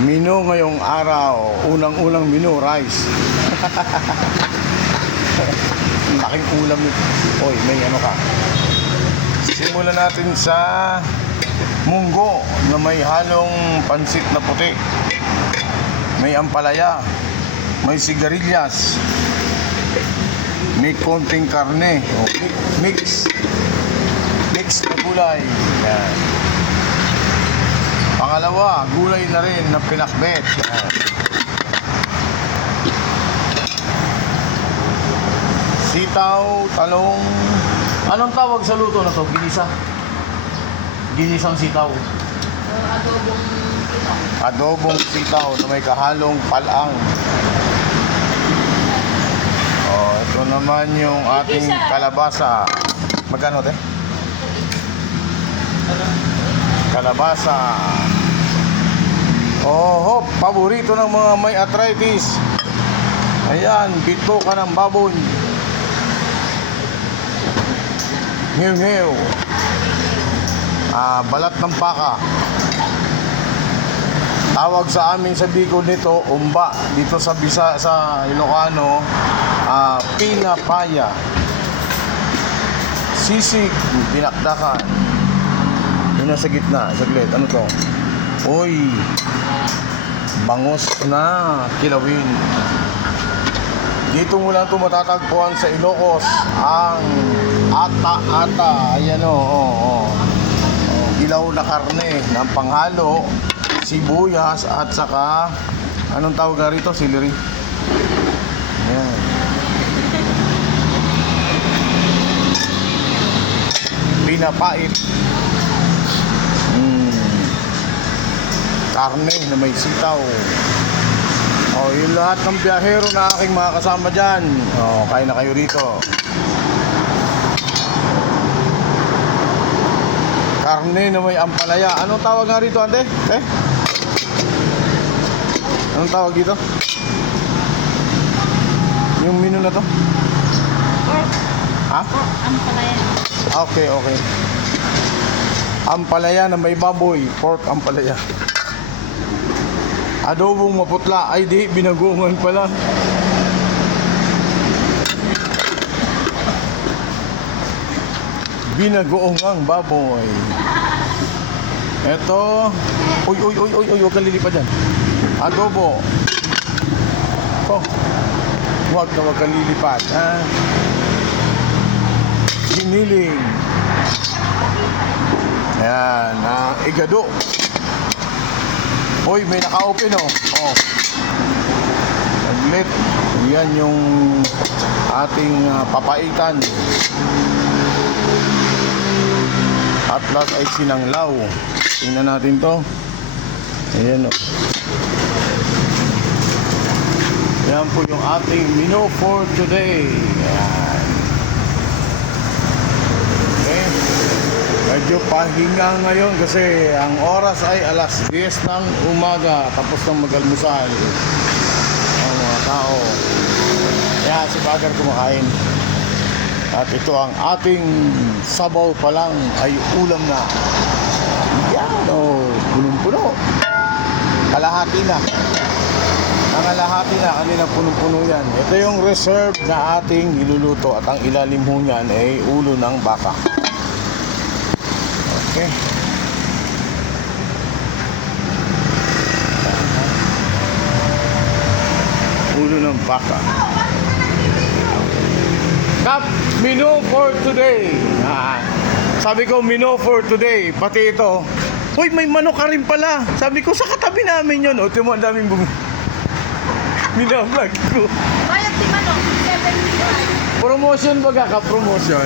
Menu ngayong araw, unang-unang menu, rice. Laking ulam nito. Oy, may ano ka. Simulan natin sa munggo na may halong pansit na puti. May ampalaya, may sigarilyas, may konting karne, o mix na gulay. Yan. Pangalawa, gulay na rin na pinakbet. Yan. Sitaw, talong. Anong tawag sa luto na to? Ginisa? Ginisang sitaw. Adobong sitaw. Adobong sitaw na may kahalong palang. Oh, ito naman yung ating kalabasa. Magkano, te? Kalabasa. Oh, paborito ng mga may arthritis. Ayan, bito ka ng baboy. Ngiw-ngiw. Balat ng paka. Tawag sa amin sa Bicol nito, umba. Dito sa Ilocano, pinapaya. Sisig, pinakdakan. Yun nasa gitna, saglit. Ano to? Uy, bangos na kilawin. Dito mo lang ito matatagpuan sa Ilocos, ang ata. Ayan o. Ilaw na karne ng panghalo, sibuyas at saka anong tawag nga rito? Celery. Ayan. Pinapait. Karne na may sitaw. Yung lahat ng biyahero na aking mga kasama dyan, kain na kayo rito. Karne na may ampalaya. Anong tawag nga rito, ante? Anong tawag dito? Yung menu na to? Pork. Ha? Pork, ampalaya. Okay. Ampalaya na may baboy. Pork ampalaya. Adobong maputla. Ay di, binagungan pala. Binagoongang baboy. Ito. Uy, huwag kang lilipad dyan. Adobo. Huwag kang lilipad. Giniling. Ayan. Igado. Uy, may naka-open Saglit. Yan yung ating papaitan. At last ay sinanglaw. Tingnan natin to. Ayan Yan po yung ating menu for today. Ayan. Okay. Medyo pahinga ngayon kasi ang oras ay alas 10 ng umaga. Tapos ng mag-almusal ang mga tao. Kaya si Bagar kumakain. At ito ang ating sabaw pa lang ay ulam na. Yan punong-puno. Kalahati na. Ang kalahati na, kanina punong-puno yan. Ito yung reserve na ating niluluto at ang ilalim ho niyan ay ulo ng baka. Okay. Ulo ng baka. Kap, menu for today. Sabi ko, menu for today. Pati ito. Uy, may manok ka rin pala. Sabi ko, sa katabi namin yun. Timo, ang daming minablog ko. Bayad si Manok, 75. Promotion baga ka, promotion.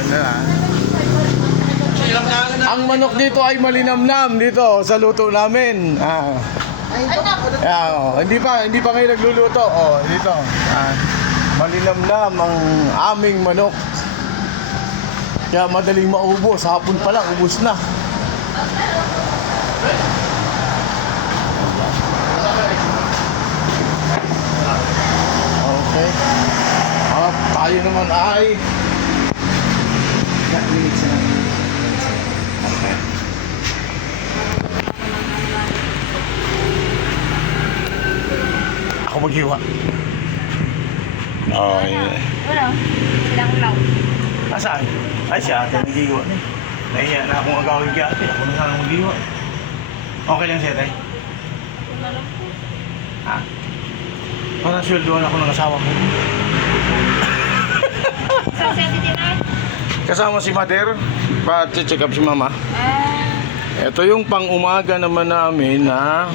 Ang manok dito ay malinamnam dito sa luto namin. Hindi pa kayo nagluluto. Dito. Malinamnam ang aming manok. Kaya madaling maubos. Hapon pa lang, ubos na. Okay. Tayo naman ay maghiwa. Oh, yeah. Wala. Silang ulaw. Nasaan? Ay, si ate naghiwa na. Nahiya na akong agawin kay ate. Ako na sana maghiwa. Okay lang siya, tay? Ha? Para sweldoan ako ng asawa ko. Saan siya titinay? Kasama si Mother, pa-check up si Mama. Ito yung pang-umaga naman namin na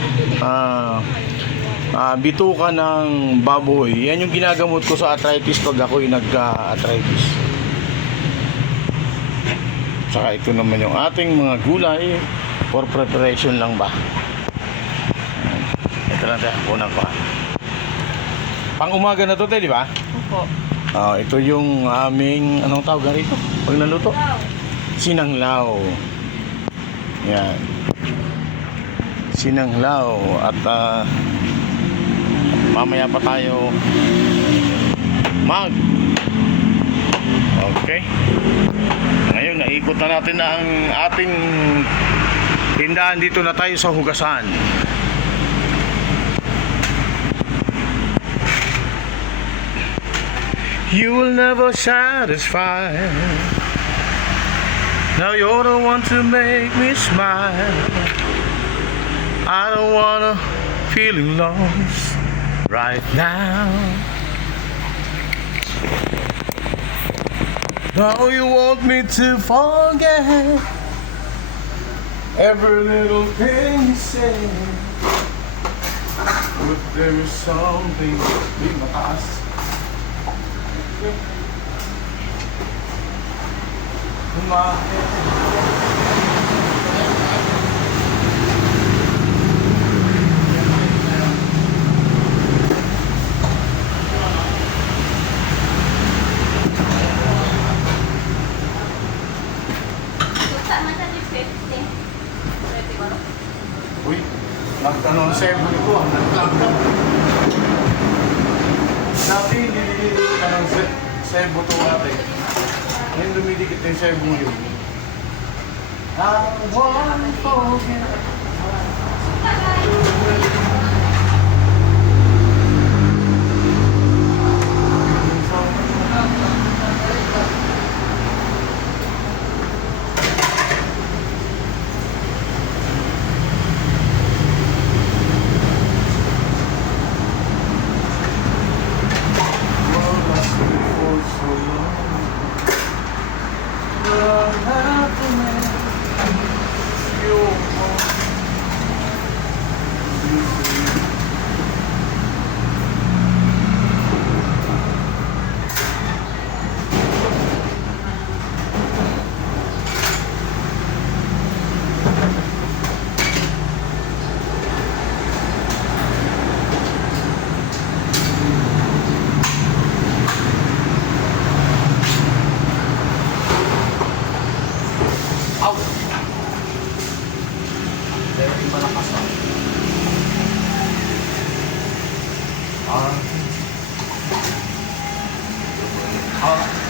bituka ng baboy. Yan yung ginagamot ko sa arthritis pag ako'y nagka-arthritis. Saka ito naman yung ating mga gulay for preparation lang ba. Ito lang tayo, unang pa. Pang-umaga na to tayo, di ba? Opo. Ito yung aming, anong tawag na rito? Pag naluto? Sinanglaw. Yan. Sinanglaw. At mamaya pa tayo Okay. Ngayon, naikot na natin na ang ating tindahan. Dito na tayo sa hugasan. You will never satisfy. Now you're the one to make me smile. I don't wanna feel lost right now. Now you want me to forget every little thing you say. But there is something in my past. In my head. Uy, nagtanong sebo ko, nagtanong. Dati hindi tanong sebo to natin. Ngayon dumidikit yung sebo yun. I won't forget. Very malakas na. Ah.